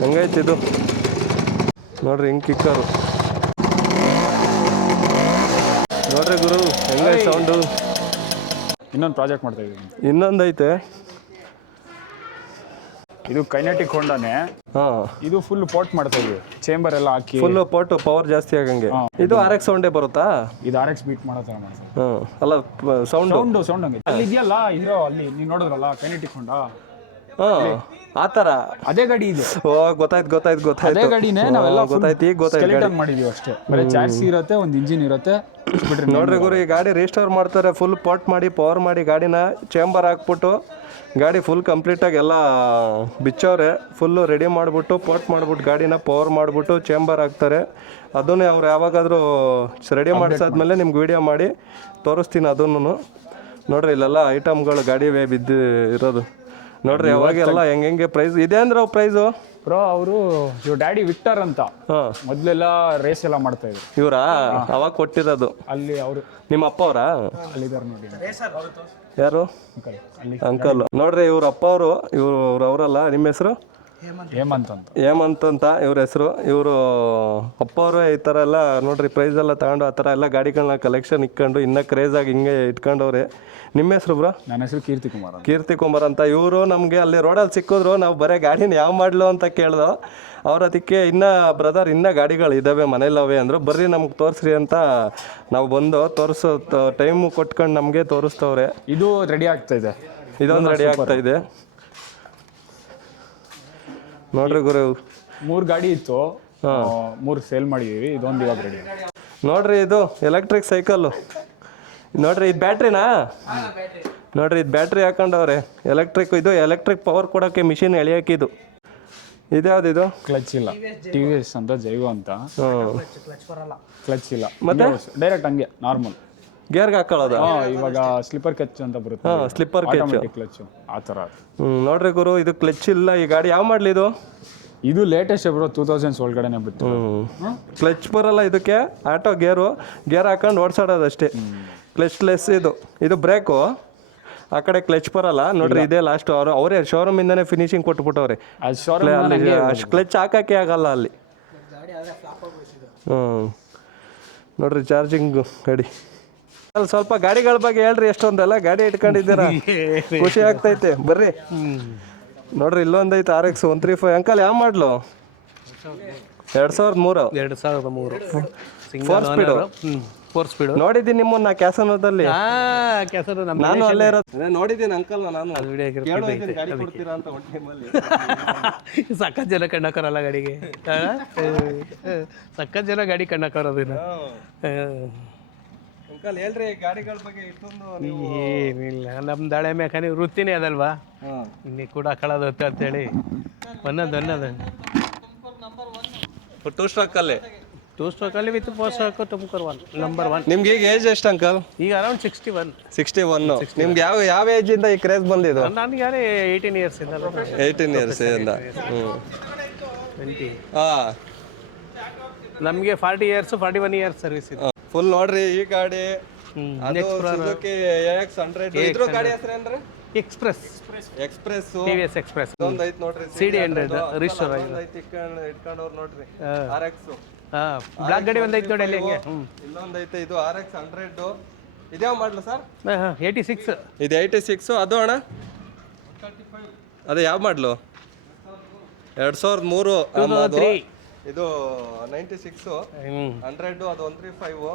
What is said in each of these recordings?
ಹೆಂಗೈತಿ ಇದು ನೋಡ್ರಿ, ಹಿಂಗೆ ಕಿಕ್ಕರು ನೋಡ್ರಿ ಗುರು, ಹೆಂಗೈತೆ ಸೌಂಡು. ಇನ್ನೊಂದು ಪ್ರಾಜೆಕ್ಟ್ ಮಾಡ್ತಾ ಇದ್ದೀನಿ. ಇನ್ನೊಂದು ಐತೆ, ಇದು ಕೈನೆಟಿಕ್ ಹೊಂಡಾನೆ. ಇದು ಫುಲ್ ಪೋರ್ಟ್ ಮಾಡ್ತಾ ಇದೀವಿ, ಚೇಂಬರ್ ಎಲ್ಲ ಹಾಕಿ ಫುಲ್ ಪೋರ್ಟ್ ಪವರ್ ಜಾಸ್ತಿ ಆಗಂಗೆ. ಇದು RX ಸೌಂಡೇ ಬರುತ್ತಾ? ಇದು RX ಬೀಟ್ ಮಾಡೋ ಥರ ಮಾಡ್ತಾರೆ. ಅಲ್ಲ ಸೌಂಡ್ ಹಂಗೆ ಅಲ್ಲಿ ಇದೆಯಲ್ಲ, ಇದು ಅಲ್ಲಿ ನೀವು ನೋಡಿದ್ರಲ್ಲ ಕೈನೆಟಿಕ್ ಹೊಂಡ, ಆ ಥರ ಅದೇ ಗಾಡಿ ಇದೆ. ಓ ಗೊತ್ತಾಯ್ತು ಅದೇ ಗಾಡಿನೇ ನಾವೆಲ್ಲ ಗೊತ್ತಾಯ್ತು, ಈಗ ಗೊತ್ತಾಯ್ತು. ಮಾಡಿದೀವಿ ಅಷ್ಟೇ, ಬರೀ ಚಾರ್ಸಿ ಇರುತ್ತೆ, ಒಂದು ಇಂಜಿನ್ ಇರುತ್ತೆ. ನೋಡ್ರಿ ಗುರು, ಈ ಗಾಡಿ ರಿಸ್ಟೋರ್ ಮಾಡ್ತಾರೆ, ಫುಲ್ ಪೋರ್ಟ್ ಮಾಡಿ ಪವರ್ ಮಾಡಿ ಗಾಡಿನ ಚೇಂಬರ್ ಹಾಕ್ಬಿಟ್ಟು ಗಾಡಿ ಫುಲ್ ಕಂಪ್ಲೀಟಾಗಿ ಎಲ್ಲ ಬಿಚ್ಚವ್ರೆ. ಫುಲ್ಲು ರೆಡಿ ಮಾಡಿಬಿಟ್ಟು ಪೋರ್ಟ್ ಮಾಡಿಬಿಟ್ಟು ಗಾಡಿನ ಪವರ್ ಮಾಡಿಬಿಟ್ಟು ಚೇಂಬರ್ ಹಾಕ್ತಾರೆ. ಅದನ್ನೇ ಅವ್ರು ಯಾವಾಗಾದರೂ ರೆಡಿ ಮಾಡಿಸಾದ್ಮೇಲೆ ನಿಮ್ಗೆ ವೀಡಿಯೋ ಮಾಡಿ ತೋರಿಸ್ತೀನಿ ಅದನ್ನು. ನೋಡ್ರಿ, ಇಲ್ಲೆಲ್ಲ ಐಟಮ್ಗಳು ಗಾಡಿವೇ ಬಿದ್ದು ಇರೋದು ನೋಡ್ರಿ. ಯಾವಾಗೆಲ್ಲ ಹೆಂಗೆ ಪ್ರೈಸ್ ಇದೆ ಅಂದ್ರೆ ಪ್ರೈಸು ಬ್ರೋ, ಅವರು ಇವ್ರ ಡ್ಯಾಡಿ ವಿಕ್ಟರ್ ಅಂತ ಮೊದಲೆಲ್ಲ ರೇಸ್ ಎಲ್ಲ ಮಾಡ್ತಾ ಇದ್ರು. ಇವರಾ ಅವಾಗ ಕೊಟ್ಟಿರೋದು ಅಲ್ಲಿ ಅವರು ನಿಮ್ಮ ಅಪ್ಪ ಅವರಾ? ಅಲ್ಲಿದ್ದಾರೆ ನೋಡಿ, ಯಾರು ಅಂಕಲ್. ನೋಡ್ರಿ, ಇವ್ರ ಅಪ್ಪ ಅವರು, ಅವರಲ್ಲ. ನಿಮ್ಮ ಹೆಸರು? ಹೇಮಂತ್ ಅಂತ ಇವ್ರ ಹೆಸರು. ಇವರು ಅಪ್ಪ ಅವರು ಈ ಥರ ಎಲ್ಲ ನೋಡ್ರಿ ಪ್ರೈಸ್ ಎಲ್ಲ ತಗೊಂಡು ಆ ಥರ ಎಲ್ಲ ಗಾಡಿಗಳನ್ನ ಕಲೆಕ್ಷನ್ ಇಟ್ಕೊಂಡು ಇನ್ನೂ ಕ್ರೇಜಾಗಿ ಹಿಂಗೆ ಇಟ್ಕೊಂಡವ್ರೆ. ನಿಮ್ಮ ಹೆಸರು ಬ್ರೋ? ನನ್ನ ಹೆಸರು ಕೀರ್ತಿ ಕುಮಾರ್ ಅಂತ. ಇವರು ನಮಗೆ ಅಲ್ಲಿ ರೋಡಲ್ಲಿ ಸಿಕ್ಕಿದ್ರು. ನಾವು ಬರೀ ಗಾಡಿನ ಯಾವ ಮಾಡಲು ಅಂತ ಕೇಳ್ದೋ. ಅವ್ರು ಅದಕ್ಕೆ ಬ್ರದರ್ ಇನ್ನೂ ಗಾಡಿಗಳು ಇದ್ದಾವೆ ಮನೇಲವೆ ಅಂದರು. ಬರ್ರಿ ನಮ್ಗೆ ತೋರಿಸ್ರಿ ಅಂತ ನಾವು ಬಂದು ತೋರಿಸೋ ಟೈಮು ಕೊಟ್ಕೊಂಡು ನಮಗೆ ತೋರಿಸ್ತವ್ರೆ. ಇದು ರೆಡಿ ಆಗ್ತಾ ಇದೆ, ಇದೊಂದು ರೆಡಿ ಆಗ್ತಾ ಇದೆ ನೋಡ್ರಿ ಗುರು. 3 ಗಾಡಿ ಇತ್ತು, 3 ಸೇಲ್ ಮಾಡಿದೀವಿ. ಇದೊಂದು ಇವಾಗ ರೆಡಿ. ನೋಡ್ರಿ, ಇದು ಎಲೆಕ್ಟ್ರಿಕ್ ಸೈಕಲ್ಲು. ನೋಡ್ರಿ, ಇದು ಬ್ಯಾಟ್ರಿನಾ? ನೋಡ್ರಿ, ಇದು ಬ್ಯಾಟ್ರಿ ಹಾಕೊಂಡವ್ರೆ ಎಲೆಕ್ಟ್ರಿಕ್. ಇದು ಎಲೆಕ್ಟ್ರಿಕ್ ಪವರ್ ಕೊಡೋಕ್ಕೆ ಮಿಷಿನ್ ಎಳೆಯೋಕ್ಕಿದು. ಇದ್ಯಾವ್ದು? ಕ್ಲಚ್ ಇಲ್ಲ, TVS ಅಂತ ಜೈವ ಅಂತ. ಕ್ಲಚ್ ಇಲ್ಲ, ಮತ್ತೆ ಡೈರೆಕ್ಟ್ ಹಂಗೆ ನಾರ್ಮಲ್ ಗೇರ್ಗೆ ಹಾಕೊಳ್ಳೋದು. ಇವಾಗ ಸ್ಲಿಪ್ಪರ್ ಕ್ಲಚ್ ಅಂತ ಬರುತ್ತೆ, ಸ್ಲಿಪ್ಪರ್ ಕ್ಲಚ್ ಆ ಥರ. ನೋಡ್ರಿ ಗುರು, ಇದು ಕ್ಲಚ್ ಇಲ್ಲ. ಈ ಗಾಡಿ ಯಾವ ಮಾಡಲಿ ಇದು? ಇದು ಲೇಟೆಸ್ಟ್ ಬ್ರೋ, 2000s ಒಳಗಡೆನೆ ಬಿಟ್ಟು. ಕ್ಲಚ್ ಬರಲ್ಲ ಇದಕ್ಕೆ, ಆಟೋ ಗೇರ್ ಹಾಕೊಂಡು ಓಡಿಸಾಡೋದು ಅಷ್ಟೇ. ಕ್ಲಚ್ಲೆಸ್ ಇದು ಬ್ರೇಕು. ಆ ಕಡೆ ಕ್ಲಚ್ ಬರಲ್ಲ ನೋಡ್ರಿ. ಇದೇ ಲಾಸ್ಟ್ ಅವರೇ ಶೋರೂಮಿಂದನೇ ಫಿನಿಶಿಂಗ್ ಕೊಟ್ಬಿಟ್ಟವ್ರೆ. ಅಷ್ಟು ಕ್ಲಚ್ ಹಾಕೋಕ್ಕೆ ಆಗಲ್ಲ ಅಲ್ಲಿ. ನೋಡ್ರಿ, ಚಾರ್ಜಿಂಗ್ ಗಾಡಿ. ಅಲ್ಲಿ ಸ್ವಲ್ಪ ಗಾಡಿಗಳ ಬಗ್ಗೆ ಹೇಳ್ರಿ, ಎಷ್ಟೊಂದೆಲ್ಲ ಗಾಡಿ ಇಟ್ಕೊಂಡಿದ್ದೀರಾ, ಖುಷಿ ಆಗ್ತೈತೆ. ಬರ್ರಿ ನೋಡ್ರಿ, ಇಲ್ಲೊಂದು ಐತೆ RX 135. ಅಂಕಲ್ ಯಾವ ಮಾಡ್ಲು? 2003 4 ಸ್ಪೀಡು. ನೋಡಿದ್ದೀನಿ ನಿಮ್ಮನ್ನ ಕ್ಯಾಸನೋದಲ್ಲಿ. ನಾನು ಅಲ್ಲೇ ಇರೋದು, ನೋಡಿದ್ದೀನಿ ಅಂಕಲ್. ನಾನು ಗಾಡಿ ಕೊಡ್ತೀರಾ ಅಂತ ಒಂದು ಟೈಮಲ್ಲಿ. ಸಖತ್ ಜನ ಕಣ್ಣಾಕರಲ್ಲ ಗಾಡಿಗೆ, ಸಖತ್ ಜನ ಗಾಡಿ ಕಣ್ಣಾಕರೋದಿಲ್ಲ. ಅಂಕಲ್ ಹೇಳ್ರಿ ಗಾಡಿಗಳ ಬಗ್ಗೆ ಇಷ್ಟೊಂದು. ಏನಿಲ್ಲ, ನಮ್ಮ ದಾಳೆ ಮೆಕ್ಯಾನಿಕ್ ವೃತ್ತಿನೇ ಅದಲ್ವಾ, ನೀ ಕೂಡ ಹಾಕೊಳ್ಳೋದು ಅಂತೇಳಿ ಒಂದೊಂದು 2 ಸ್ಟ್ರೋಕಲ್ಲಿ 2 ಸ್ಟ್ರೋಕಲ್ಲಿ ವಿತ್ 4 ಸ್ಟ್ರೋಕ್ ತುಮಕೂರು ನಂಬರ್ 1. ನಿಮ್ಗೆ ಈಗ ಏಜ್ ಎಷ್ಟು ಅಂಕಲ್? ಈಗ ಅರೌಂಡ್ 61. ನಿಮ್ಗೆ ಯಾವ ಏಜ್ ಇಂದ ಈ ಕ್ರೇಜ್ ಬಂದಿದ್ದು? ನನಗೆ 18 ಇಯರ್ಸ್ ಇಂದ. 18 ಇಯರ್ಸ್ ಇಂದ. 20. ನಮಗೆ 40 ಇಯರ್ಸ್ 41 ಇಯರ್ಸ್ ಸರ್ವಿಸ್ ಇದೆ ಫುಲ್. ನೋಡ್ರಿ, ಈ ಗಾಡಿ ಸುಜುಕಿ AX100. ಇದ್ರ ಗಾಡಿ ಹೆಸರೇನ್ರಿ? Express TVS express. ಒಂದು ಐತೆ ನೋಡ್ರಿ, CD100 ರಿಜಿಸ್ಟರ್ ಇಟ್ಕೊಂಡವ್ರು ನೋಡ್ರಿ. RX ಬ್ಲಾಕ್ ಗಾಡಿ ಒಂದು ಐತೆ ನೋಡಿ ಅಲ್ಲಿ. ಹಂಗೆ ಇಲ್ಲೊಂದು ಐತೆ, ಇದು RX100. ಇದ್ಯಾವ ಮಾಡ್ಲು ಸರ್? 86. ಇದು 86. ಅದು ಅಣ್ಣ ಅದೇ ಯಾವ ಮಾಡ್ಲು? 2003. ಇದು 96 100. ಅದು 135.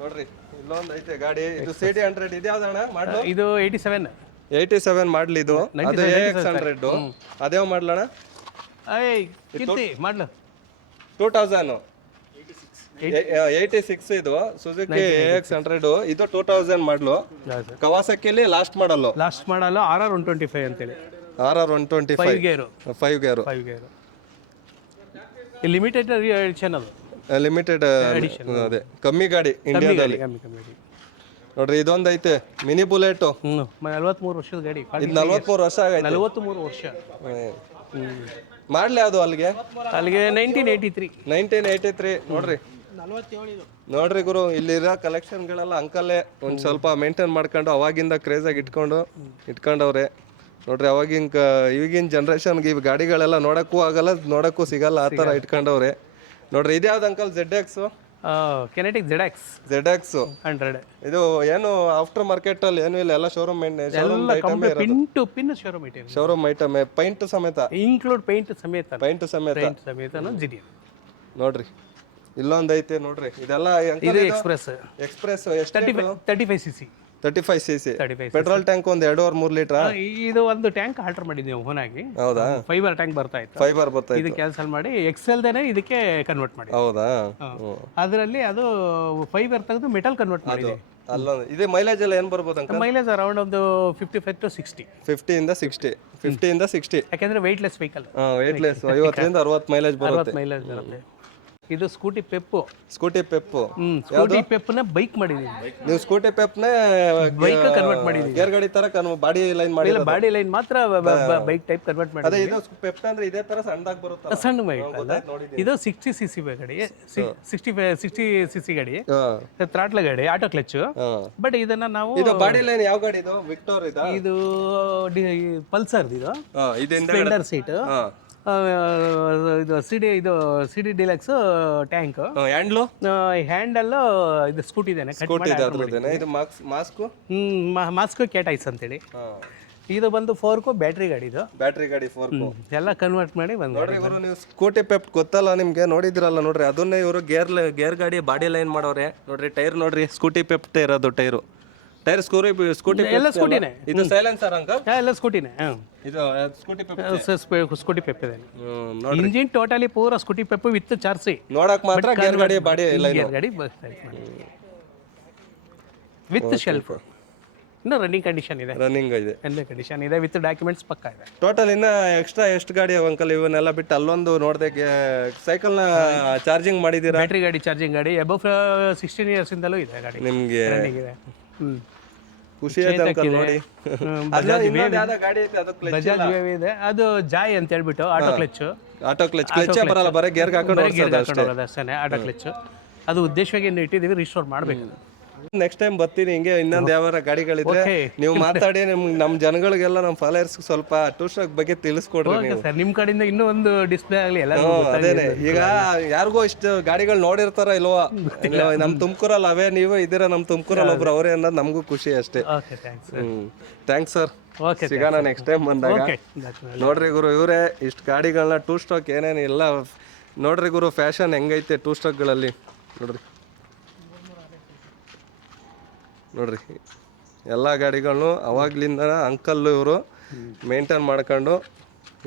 ನೋಡ್ರಿ, ಇಲ್ಲೊಂದು ಐತೆ ಗಾಡಿ. ಇದು CD100. ಇದು ಯಾವ್ದಣ್ಣ ಮಾಡ್ಲು? ಇದು 87 ಮಾಡ್ಲಿ. ಇದು ಅದು AX100. ಅದೇವ್ ಮಾಡ್ಲಣ್ಣ? ಮಾಡ್ಲು 2000 86. ಇದು ಸುಜುಕಿ AX100. ಇದು 2000 ಮಾಡ್ಲು. ಕವಾಸಕಿಲಿ ಲಾಸ್ಟ್ ಮಾಡಲು RR 125 ಅಂತೇಳಿ. RR 125 5 ಗೇರು. Limited edition. ಅದು ಲಿಮಿಟೆಡ್ ಅದೇ ಕಮ್ಮಿ ಗಾಡಿ ಇಂಡಿಯಾದಲ್ಲಿ. ನೋಡ್ರಿ, ಇದೊಂದು ಐತೆ ಮಿನಿ ಬುಲೆಟ್. 43 ವರ್ಷದ ಗಾಡಿ. ಇದು 44 ವರ್ಷ ಆಗೈತೆ. 43 ವರ್ಷ ಮಾಡ್ಲಿ. ಅದು ಅಲ್ಲಿಗೆ 1983. ನೋಡ್ರಿ ಗುರು, ಇಲ್ಲಿರೋ ಕಲೆಕ್ಷನ್ಗಳೆಲ್ಲ ಅಂಕಲ್ಲೇ ಒಂದು ಸ್ವಲ್ಪ ಮೇಂಟೈನ್ ಮಾಡ್ಕೊಂಡು ಅವಾಗಿಂದ ಕ್ರೇಜಾಗಿ ಇಟ್ಕೊಂಡವ್ರೆ. ನೋಡ್ರಿ ಈಗಿನ ಜನ್ರೇಷನ್ಗೆ ಇವು ಗಾಡಿಗಳೆಲ್ಲ ನೋಡಕ್ಕೂ ಆಗಲ್ಲ, ನೋಡಕ್ಕೂ ಸಿಗಲ್ಲ, ಆ ಥರ ಇಟ್ಕೊಂಡವ್ರೆ. ನೋಡ್ರಿ ಇದ್ಯಾವ್ದು ಅಂಕಲ್ ZX? ಕೆನೆಟಿಕ್ ZX 100 ಇದು ಏನು ಆಫ್ಟರ್ ಮಾರ್ಕೆಟ್ ಅಲ್ಲಿ ಏನು ಇಲ್ಲ, ಎಲ್ಲ ಶೋರೂಮ್ ಎಲ್ಲ complete pin to pin showroom item, showroom item, paint ಸಮೇತ, ಇನ್ಕ್ಲೂಡ್ ಪೇಂಟ್ ಸಮೇತ ಪೈಂಟ್ ಜಿಡಿ. ನೋಡ್ರಿ ಇಲ್ಲೊಂದು ಐತೆ ನೋಡ್ರಿ, ಇದೆಲ್ಲ ಇದು ಎಕ್ಸ್ಪ್ರೆಸ್ ಎಷ್ಟು 35cc 35cc ಪೆಟ್ರೋಲ್ ಟ್ಯಾಂಕ್ ಒಂದು 2.5-3 ಲೀಟರ್. ಇದು ಒಂದು ಟ್ಯಾಂಕ್ ಆಲ್ಟರ್ ಮಾಡಿದ್ವಿ ನಾವು ಓನಾಗಿ. ಹೌದಾ? ಫೈಬರ್ ಟ್ಯಾಂಕ್ ಬರ್ತಾ ಇತ್ತು, ಫೈಬರ್ ಬರ್ತಾ ಇದು ಕ್ಯಾನ್ಸಲ್ ಮಾಡಿ ಎಕ್ಸೆಲ್ದೇನೆ ಇದಕ್ಕೆ ಕನ್ವರ್ಟ್ ಮಾಡಿ. ಹೌದಾ? ಅದರಲ್ಲಿ ಅದು ಫೈಬರ್ ತೆಗೆದು ಮೆಟಲ್ ಕನ್ವರ್ಟ್ ಮಾಡಿದೆ. ಅಲ್ಲೊಂದು ಇದೆ. ಮೈಲೇಜ್ ಎಲ್ಲ ಏನು ಬರ್ಬೋದು ಅಂಕಲ್? ಮೈಲೇಜ್ ಅರೌಂಡ್ ಒಂದು 55 to 60, 50 ಇಂದ 60. ಯಾಕಂದ್ರೆ ವೆಯ್ಟ್ಲೆಸ್ ವೆಹಿಕಲ್, ವೆಯ್ಟ್ಲೆಸ್. 50 ರಿಂದ 60 ಮೈಲೇಜ್ ಬರುತ್ತೆ. ಮೈಲೇಜ್ ಬರುತ್ತೆ. ಇದು ಸ್ಕೂಟಿ ಪೆಪ್ಪು. ಸ್ಕೂಟಿ ಪೆಪ್ಪು. ಸ್ಕೂಟಿ ಪೆಪ್ನ ಬೈಕ್ ಮಾಡಿದೀವಿ. ನೀವು ಸ್ಕೂಟಿ ಪೆಪ್ನೇ ಬೈಕ್ ಕನ್ವರ್ಟ್ ಮಾಡಿದೀವಿ. ಗೇರ್ ಗಾಡಿ ತರ ಬಾಡಿ ಲೈನ್ ಮಾಡಿ, ಬಾಡಿ ಲೈನ್ ಮಾತ್ರ ಬೈಕ್ ಟೈಪ್ ಕನ್ವರ್ಟ್ ಮಾಡಿ. ಅದೇ ಇದು ಪೆಪ್ ಅಂದ್ರೆ ಇದೇ ತರ ಸಣ್ಣದಾಗಿ ಬರುತ್ತೆ, ಸಣ್ಣ ಬೈಕ್ ಅಲ್ಲ. ಇದು 60cc ಗಾಡಿ, 60cc ಗಾಡಿ, ಥ್ರಾಟ್ಲ್ ಗಾಡಿ, ಆಟೋ ಕ್ಲಚ್. ಬಟ್ ಇದನ್ನ ನಾವು ಇದು ಬಾಡಿ ಲೈನ್ ಯಾವ ಗಾಡಿ ಇದು? ವಿಕ್ಟೋರ್ ಇದು ಪಲ್ಸರ್, ಇದು ಇದೆಂದ ಸ್ಪ್ಲೆಂಡರ್ ಸೀಟ್, ಇದು ಸಿಡಿ ಡಿಲಕ್ಸ್ ಟ್ಯಾಂಕ್, ಹ್ಯಾಂಡಲ್ ಇದು ಸ್ಕೂಟಿ ಇದೇನೆ, ಇದು ಮಾಸ್ಕ್ ಮಾಸ್ಕ್ ಕೇಟೈಸ್ ಅಂತೇಳಿ. ಇದು ಬಂದು 4 ಬ್ಯಾಟ್ರಿ ಗಾಡಿ, ಇದು ಬ್ಯಾಟ್ರಿ ಗಾಡಿ 4 ಎಲ್ಲ ಕನ್ವರ್ಟ್ ಮಾಡಿ ಬಂದು. ನೋಡ್ರಿ ಇವರು, ನೀವು ಸ್ಕೂಟಿ ಪೆಪ್ ಗೊತ್ತಲ್ಲ ನಿಮ್ಗೆ, ನೋಡಿದ್ರಲ್ಲ ನೋಡ್ರಿ, ಅದನ್ನೇ ಇವರು ಗೇರ್ ಗಾಡಿ ಬಾಡಿ ಲೈನ್ ಮಾಡೋರೆ. ನೋಡ್ರಿ ಟೈರ್ ನೋಡ್ರಿ, ಸ್ಕೂಟಿ ಪೆಪ್ ಟೈರ್, ಅದು ಟೈರ್ ಸ್ಕೂಟಿ ಎಲ್ಲ ಸ್ಕೂಟಿನೇ. ಇದು ಸೈಲೆನ್ಸರ್ ಅಂಕಲ್? ಎಲ್ಲ ಸ್ಕೂಟಿನೇ. ಇದು ಸ್ಕೂಟಿ ಪೆಪ್, ಸ್ಕೂಟಿ ಪೆಪ್ ಇದೆ. ಇಂಜಿನ್ ಟೋಟಲಿ ಪೂರ ಸ್ಕೂಟಿ ಪೆಪ್ ವಿತ್ ಚಾರ್ಸಿ. ನೋಡಕ್ ಮಾತ್ರ ಗೇರ್ ಗಾಡಿ ಬಾಡಿ ಲೈನ್, ಗೇರ್ ಗಾಡಿ ವಿತ್ ಶೆಲ್ಫ್. ಇನ್ನು ರನ್ನಿಂಗ್ ಕಂಡೀಷನ್ ಇದೆ, ರನ್ನಿಂಗ್ ಕಂಡೀಷನ್ ಇದೆ, ವಿತ್ ಡಾಕ್ಯುಮೆಂಟ್ಸ್ ಪಕ್ಕ ಇದೆ. ಟೋಟಲ್ ಇನ್ನ ಎಕ್ಸ್ಟ್ರಾ ಎಷ್ಟು ಗಾಡಿ ಅಂಕಲ್ ಇವನ್ನೆಲ್ಲ ಬಿಟ್ಟು? ಅಲ್ಲೊಂದು ನೋಡ್ದೆ ಸೈಕಲ್ ನ ಚಾರ್ಜಿಂಗ್ ಮಾಡಿದೀರಾ? ಬ್ಯಾಟ್ರಿ ಗಾಡಿ, ಚಾರ್ಜಿಂಗ್ ಗಾಡಿ, ಅಬೌವ್ 16 years ಇಂದಲೂ ಇದೆ ಗಾಡಿ ನಿಮ್ಗೆ. ರನ್ನಿಂಗ್ ಇದೆ. ಖುಷಿ ಆಯ್ತು ಅಂಕಲ್ ನೋಡಿ. ಬಜಾಜ್ ವೇವ್ ಇದೆ, ಅದು ಜಾಯ್ ಅಂತ ಹೇಳ್ಬಿಟ್ಟು ಆಟೋ ಕ್ಲಚ್. ಕ್ಲಚ್ ಬರಲ್ಲ, ಬರೀ ಗೇರ್ ಹಾಕೊಂಡು ಅಷ್ಟೇ ಆಟೋ ಕ್ಲಚ್. ಅದು ಉದ್ದೇಶವಾಗಿ ಇಟ್ಟಿದ್ದೀವಿ, ರಿಸ್ಟೋರ್ ಮಾಡಬೇಕು. ನೆಕ್ಸ್ಟ್ ಟೈಮ್ ಬರ್ತೀನಿ ಹಿಂಗೆ, ಇನ್ನೊಂದು ಯಾವ ಗಾಡಿಗಳಿದ್ರೆ ನೀವು ಮಾತಾಡಿ ನಮ್ಮ ಜನಗಳಿಗೆಲ್ಲ, ನಮ್ಮ ಫಾಲೋಯರ್ಸ್ ಸ್ವಲ್ಪ ಟೂರ್ ಸ್ಟಾಕ್ ಬಗ್ಗೆ ತಿಳಿಸ್ಕೊಡ್ರಿ ನೀವು. ಸರ್, ನಿಮ್ಮ ಕಡೆಯಿಂದ ಇನ್ನೂ ಒಂದು ಡಿಸ್ಪ್ಲೇ ಆಗಲಿ ಎಲ್ಲ. ಅದೇನೆ, ಈಗ ಯಾರಿಗೋ ಇಷ್ಟು ಗಾಡಿಗಳು ನೋಡಿರ್ತಾರ ಇಲ್ವಾ, ನಮ್ಮ ತುಮಕೂರಲ್ಲಿ ಅವೇ ನೀವು ಇದೀರ, ನಮ್ಮ ತುಮಕೂರಲ್ಲಿ ಒಬ್ರು ಅವರೇ ಅನ್ನೋದು ನಮಗೂ ಖುಷಿ ಅಷ್ಟೇ. ಥ್ಯಾಂಕ್ಸ್ ಸರ್, ಸಿಗೋಣ ನೆಕ್ಸ್ಟ್ ಟೈಮ್ ಬಂದಾಗ. ನೋಡ್ರಿ ಗುರು, ಇವರೇ ಇಷ್ಟು ಗಾಡಿಗಳನ್ನ ಟೂ ಸ್ಟಾಕ್ ಏನೇನು ಎಲ್ಲ ನೋಡ್ರಿ ಗುರು, ಫ್ಯಾಷನ್ ಹೆಂಗೈತೆ ಟೂ ಸ್ಟಾಕ್ಗಳಲ್ಲಿ ನೋಡ್ರಿ. ಎಲ್ಲ ಗಾಡಿಗಳನ್ನು ಅವಾಗ್ಲಿಂದ ಅಂಕಲ್ಲು ಇವರು ಮೇಂಟೈನ್ ಮಾಡ್ಕೊಂಡು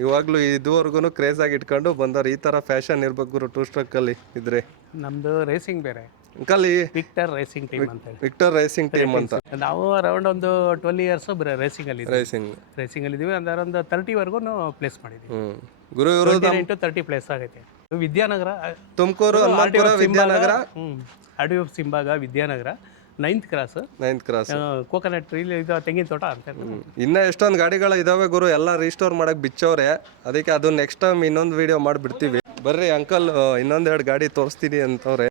ಇವಾಗಲೂ ಇದುವರೆಗೂ ಕ್ರೇಜಾಗಿ ಇಟ್ಕೊಂಡು ಬಂದವ್ರು. ಈ ಥರ ಫ್ಯಾಷನ್ ಇರ್ಬೇಕು ಗುರು ಟೂ ಸ್ಟ್ರಕ್ಕಲ್ಲಿ ಇದ್ರೆ. ನಮ್ಮದು ರೇಸಿಂಗ್ ಬೇರೆ ಅಂಕಲ್, ವಿಕ್ಟರ್ ರೇಸಿಂಗ್ ಟೀಮ್ ಅಂತ ಹೇಳಿ. ವಿಕ್ಟರ್ ರೇಸಿಂಗ್ ಟೀಮ್ ಅಂತ. ನಾವು ಅರೌಂಡ್ ಒಂದು 12 years ರೇಸಿಂಗ್ ಅಲ್ಲಿ ಇದೀವಿ. ಅಂದ್ರೆ ಒಂದು 30 ವರೆಗೂ ಪ್ಲೇಸ್ ಮಾಡಿದ್ವಿ. ಗುರು ಇವರು 30 ಪ್ಲೇಸ್ ಆಗೈತೆ. ವಿದ್ಯಾನಗರ, ತುಮಕೂರು, ಹನುಮಂತಪುರ, ವಿದ್ಯಾನಗರ, RDF ಸಿಂಬಾಗ, Vidyanagar, 9th cross, coconut tree, ಇದು ತೆಂಗಿನ ತೋಟ ಅಂತ. ಇನ್ನ ಎಷ್ಟೊಂದು ಗಾಡಿಗಳು ಇದಾವೆ ಗುರು, ಎಲ್ಲ ರೀಸ್ಟೋರ್ ಮಾಡಕ್ ಬಿಚ್ಚವ್ರೆ. ಅದಕ್ಕೆ ಅದು ನೆಕ್ಸ್ಟ್ ಟೈಮ್ ಇನ್ನೊಂದು ವಿಡಿಯೋ ಮಾಡಿಬಿಡ್ತೀವಿ. ಬರ್ರಿ ಅಂಕಲ್, ಇನ್ನೊಂದೆರಡು ಗಾಡಿ ತೋರಿಸ್ತೀನಿ ಅಂತವ್ರೆ.